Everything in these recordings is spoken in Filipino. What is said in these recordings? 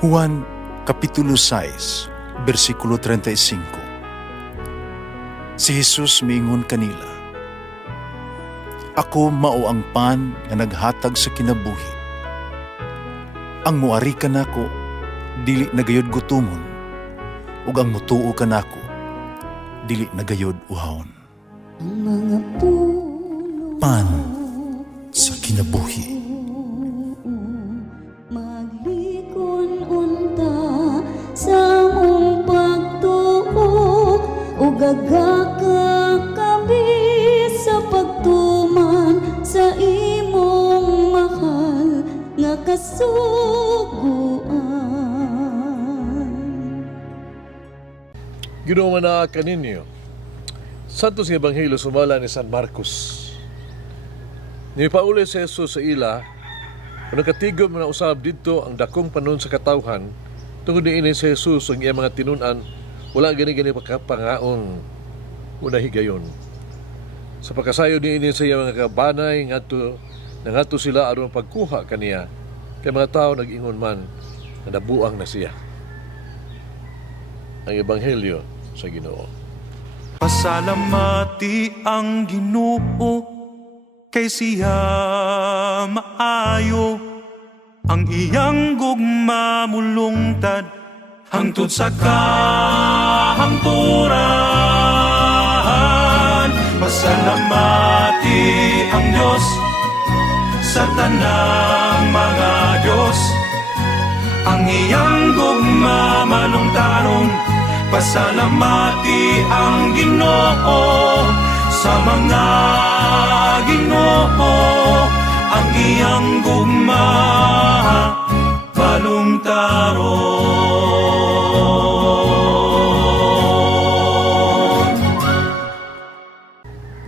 Juan Kapitulo 6, versikulo 35. Si Jesus miingon kanila, "Ako mao ang pan nga naghatag sa kinabuhi. Ang muari kanako dili nagayod gutomon, ug ang mutuo kanako dili nagayod uhawon." Ang mga puno Pan sa kinabuhi. maglikon unta sa mong pagtuo ug gagaka kami sa pagtuman sa imong mahal nga kasuguan. Ginoo na kaninyo. Santos nga Ebanghelyo sumala ni San Marcos. Nipauli si Jesus sa ila, kung nakatigom na usab dito ang dakong panon sa katawhan, tungod niini si Jesus ang iyang mga tinunan, wala gani-gani pagkapangaon, una higayon. Sa pagkasayo niini sa iyang mga kabanay, nangato sila aron pagkuha kaniya, kay mga tao nag-ingon man, na nabuang na siya. Ang Ebanghelyo sa Ginoo. Pasalamati ang Ginoo kay siya maayo, ang iyang gugma mulungtad hangtod sa kahangturan. Pasalamati ang Diyos sa tanang mga Diyos, ang iyang gugma malungtaron. Pasalamati ang Ginoo sa mga Ginoo, ang iyang gugma balungtaron.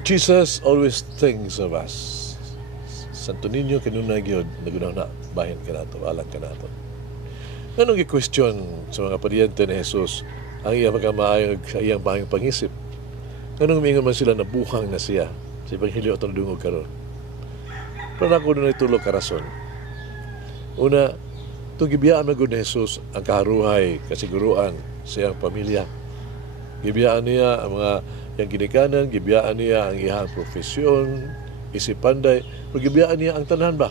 Jesus always thinks of us. Santo Niño kanunay gyud nagunaw na bahin kanato, alang kanato. Anong i-question sa mga paryente ni Jesus ang iyang pagkamaayog sa iyang bahing pangisip? Anong umingon man sila na buhang na siya sa Ebanghelyo atong dungog karon? Pero ako na itulog karason. Una, itong gibiyaan na ni Jesus ang kaharuhay, kasiguruan sa iyang pamilya. Gibiyaan niya ang mga iyang ginikanan, gibiyaan niya ang iyang profesyon, isipanday, o gibiyaan niya ang tanan ba?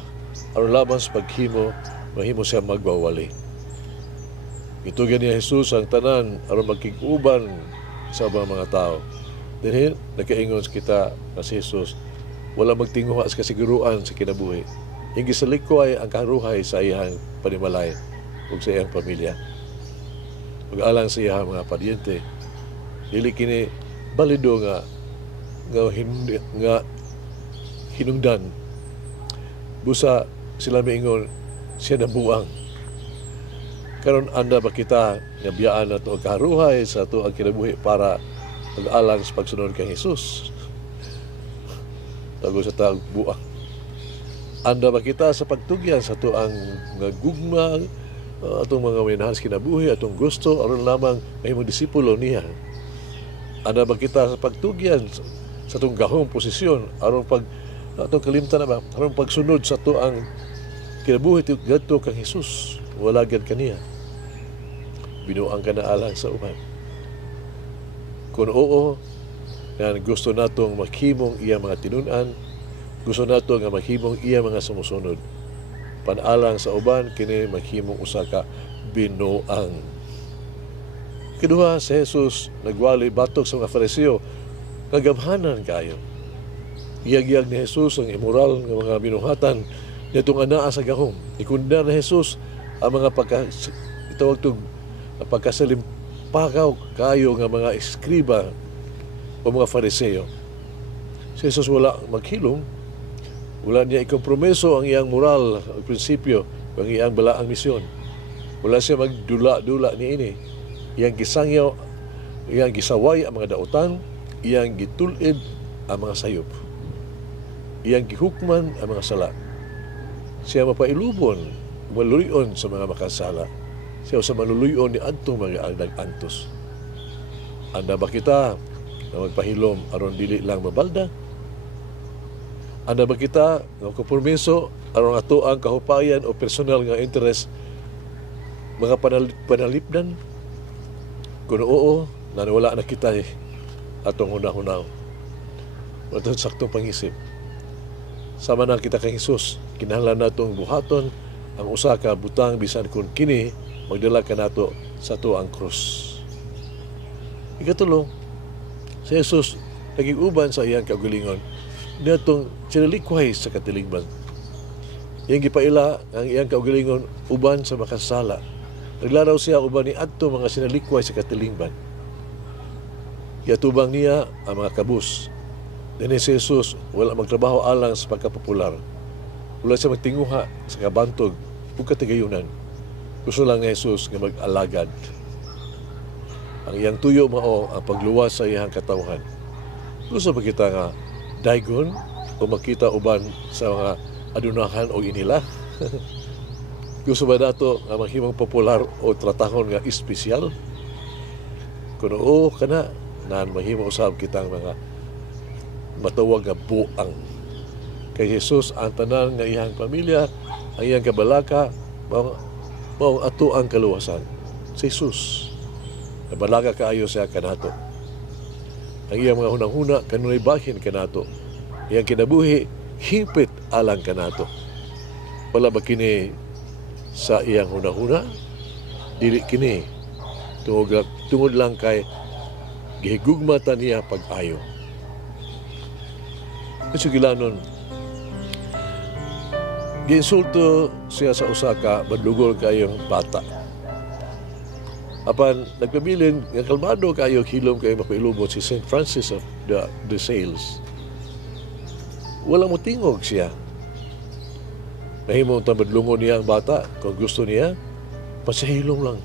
Aron laban sa paghimo, mahimo siya magwawali. Ito niya Jesus ang tanan aron magkiguban sa mga tao. Dahil nakaingon kita na si Jesus wala magtinguha sa kasiguruan sa kinabuhi. Yung gisaliko ay ang karuhay sa iyang panimalay ug sa iyang pamilya. Mag-alang sa iyang mga paryente. Dili kini balido nga hinungdan. Busa sila miingon siya nabuang. Karon anda ba kita nga biyaan nato ang karuhay sa ato ang kinabuhi para mag-alang sa pagsunod kay Jesus? Tago sa taong buang. Anda ba kita sa pagtugyan sa ato ang gugma, atong mga minahal sa kinabuhi, atong gusto, aron lamang mahimong disipulo niya? Anda ba kita sa pagtugyan sa atong gahong posisyon, aron atong kalimtan na ba, aron pagsunod sa ato ang kinabuhi gadto kang Jesus? Wala gad kaniya. Binuang ka na alang sa uman. Kung oo, yan gusto natong maghimong iya mga tinunan, gusto nato nga maghimong iya mga sumusunod. Panalang sa uban, kini maghimong usa ka binuang. Kiduha, si Jesus nagwali batok sa mga Fariseo, kagamhanan kayo. Iyag-iyag ni Jesus ang immoral ng mga binuhatan nitong anaa sa gahom. Ikunda na Jesus ang mga pagkasalimpakaw kayo nga mga eskriba o mga Fariseo. Si Jesus wala maghilom, wala niya ikompromiso ang iyang moral o prinsipyo, ang iyang balaang misyon. Wala siya magdula-dula ni ini. Iyang gisangyaw, iyang gisaway ang mga dautan, iyang gitulid ang mga sayop. Iyang gihukman ang mga sala. Siya mapailubon, maluluyon sa mga makasala. Siya sa maluluyon ni adtong mga antos. Anda ba kita na magpahilom aron dili lang mabalda? Anda ba kita nga kompromiso aron ato ang kahupayan o personal nga interest mga panalipdan? Kung oo, naniwala na kita atong hunahunaw. Ito saktong pangisip. Sama na kita kay Jesus, kinahanglan natong buhaton ang usa ka butang bisan kung kini magdala ka nato sa tuang krus. Ikatulo, si Jesus naging uban sa iyang kaugalingon natong sinalikway sa katilingban. Iyang gipaila ang iyang kaugalingon uban sa makasala. Naglaraw siya uban ni adto mga sinalikway sa katilingban. Yatubang niya ang mga kabus. Dini si Jesus wala magtrabaho alang sa pagkapopular. Wala siya magtinguha sa kabantog o katigayunan. Gusto lang ni Jesus nga mag-alagad. Ang iyang tuyo mao ang pagluwas sa iyang katawhan. Gusto ba kita nga daygon o makita uban sa mga adunahan o inila? Gusto ba nato nga mahimong popular o tratahon nga espesyal? Kung oo ka na mahimo usab kitang mga matawag nga buang. Kay Jesus ang tanan nga iyang pamilya, ang iyang kabalaka, mao ato ang kaluwasan. Si Jesus, nabalaga kaayo siya kanato. Ang iyang mga hunang-huna, kanunay bahin kanato. Iyang kinabuhi, hipit alang kanato. Wala ba kini sa iyang hunang-huna? Dili kini. Tungod lang kay gihigugmata niya pag-ayo. Kasugilanon, giinsulto siya sa Osaka, madlugol kayong bata. Apan nagpabilin nga kalmado kayo hilom kayo mapailubot si St. Francis of the Sales. Wala mo tingog siya. Mahimong tamadlungon niya ang bata kung gusto niya, pasahilom lang.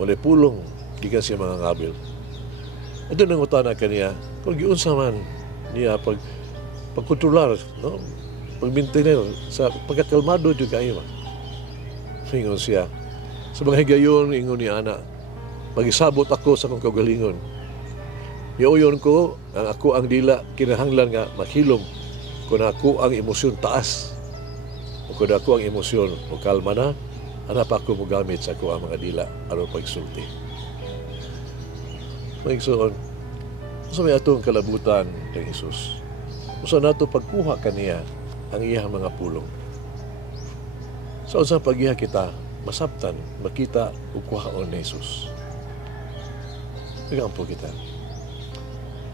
Wala pulong, gikan siya mga ngabil. Ito nang utana kaniya, kung giunsa man niya pagkontrolar, no? Pag-maintainer sa pagkakalmado dyan kayo. Ingon siya. Sa mga higayon, ingon ni Ana, magisabot ako sa kong kagalingon. Iuyon ko, ang ako ang dila, kinahanglan nga maghilom kung ako ang emosyon taas. O kung ako ang emosyon o kalma na, hanap ako mo gamit sa ako ang mga dila aron pagsulti. Maigsoon, sa may atong kalabutan ng Jesus, usa nato pagkuha kaniya ang iyang mga pulong. Sa unsang paghiha kita, masabtan, makita ug kuhaon ni Jesus. Pigampo kita.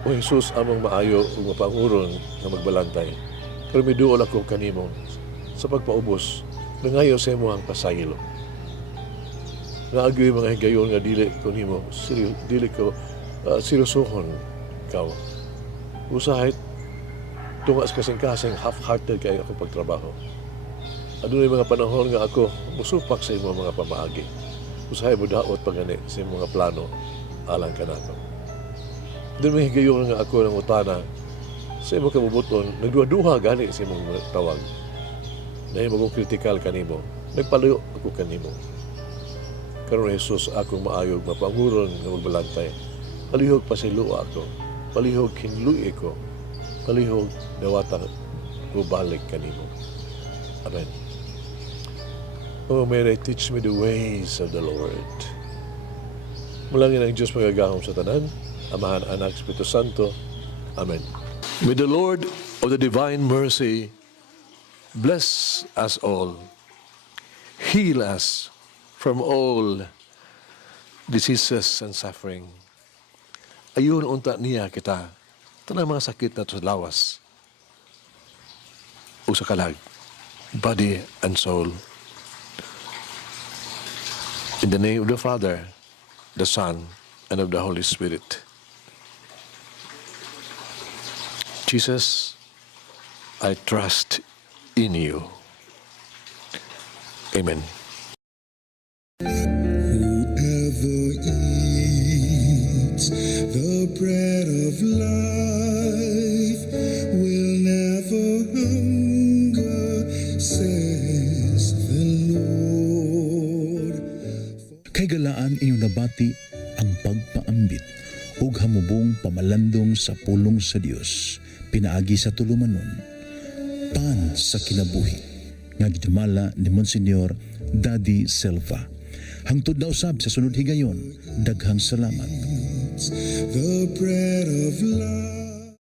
O Jesus, among maayo ug mapanguron nga magbalantay. Pero miduol ako kanimo sa pagpaubos, nangayo sa imo ang pasaylo. Nga agyoy mga higayon nga dili ko nimo, dili ko seryosohon ikaw. Usahay tungas kasing-kasing half-hearted kayo ako pagtrabaho. Ano yung mga panahon nga ako musupak sa imo mga pamaagi. Usahay mo daot pagani sa imo mga plano alang ka nato. Doon may higayon nga ako ng utana sa imo kabubuton, nagduha-duha gani sa imong tawag. Dahil magong kritikal kanimo, nagpalayo ako kanimo. Karon Jesus akong maayog mapanguron nga magbalantay. Palihog pasiluwa ako, palihog hinluy ko, palihog dawatan ko balik kanimo. Amen. Oh, Mary, teach me the ways of the Lord. Mulangin ang Diyos magagahom sa tanan, Amahan, Anak, Espiritu Santo. Amen. May the Lord of the divine mercy bless us all, heal us from all diseases and suffering. Ayun unta niya kita, tanang mga sakit na sa lawas o sa kalag, body and soul. In the name of the Father, the Son, and of the Holy Spirit. Jesus, I trust in you. Amen. Whoever eats the bread of life will never hunger, says the Lord. Kay galaan inyong nabati ang pagpaambit ug hamubong pamalandong sa pulong sa Dios pinaagi sa tulumanon, pan sa kinabuhi nga gidumala ni Monsignor Daddy Silva. Hangtod na usab sa sunod higayon, daghang salamat. the bread of life.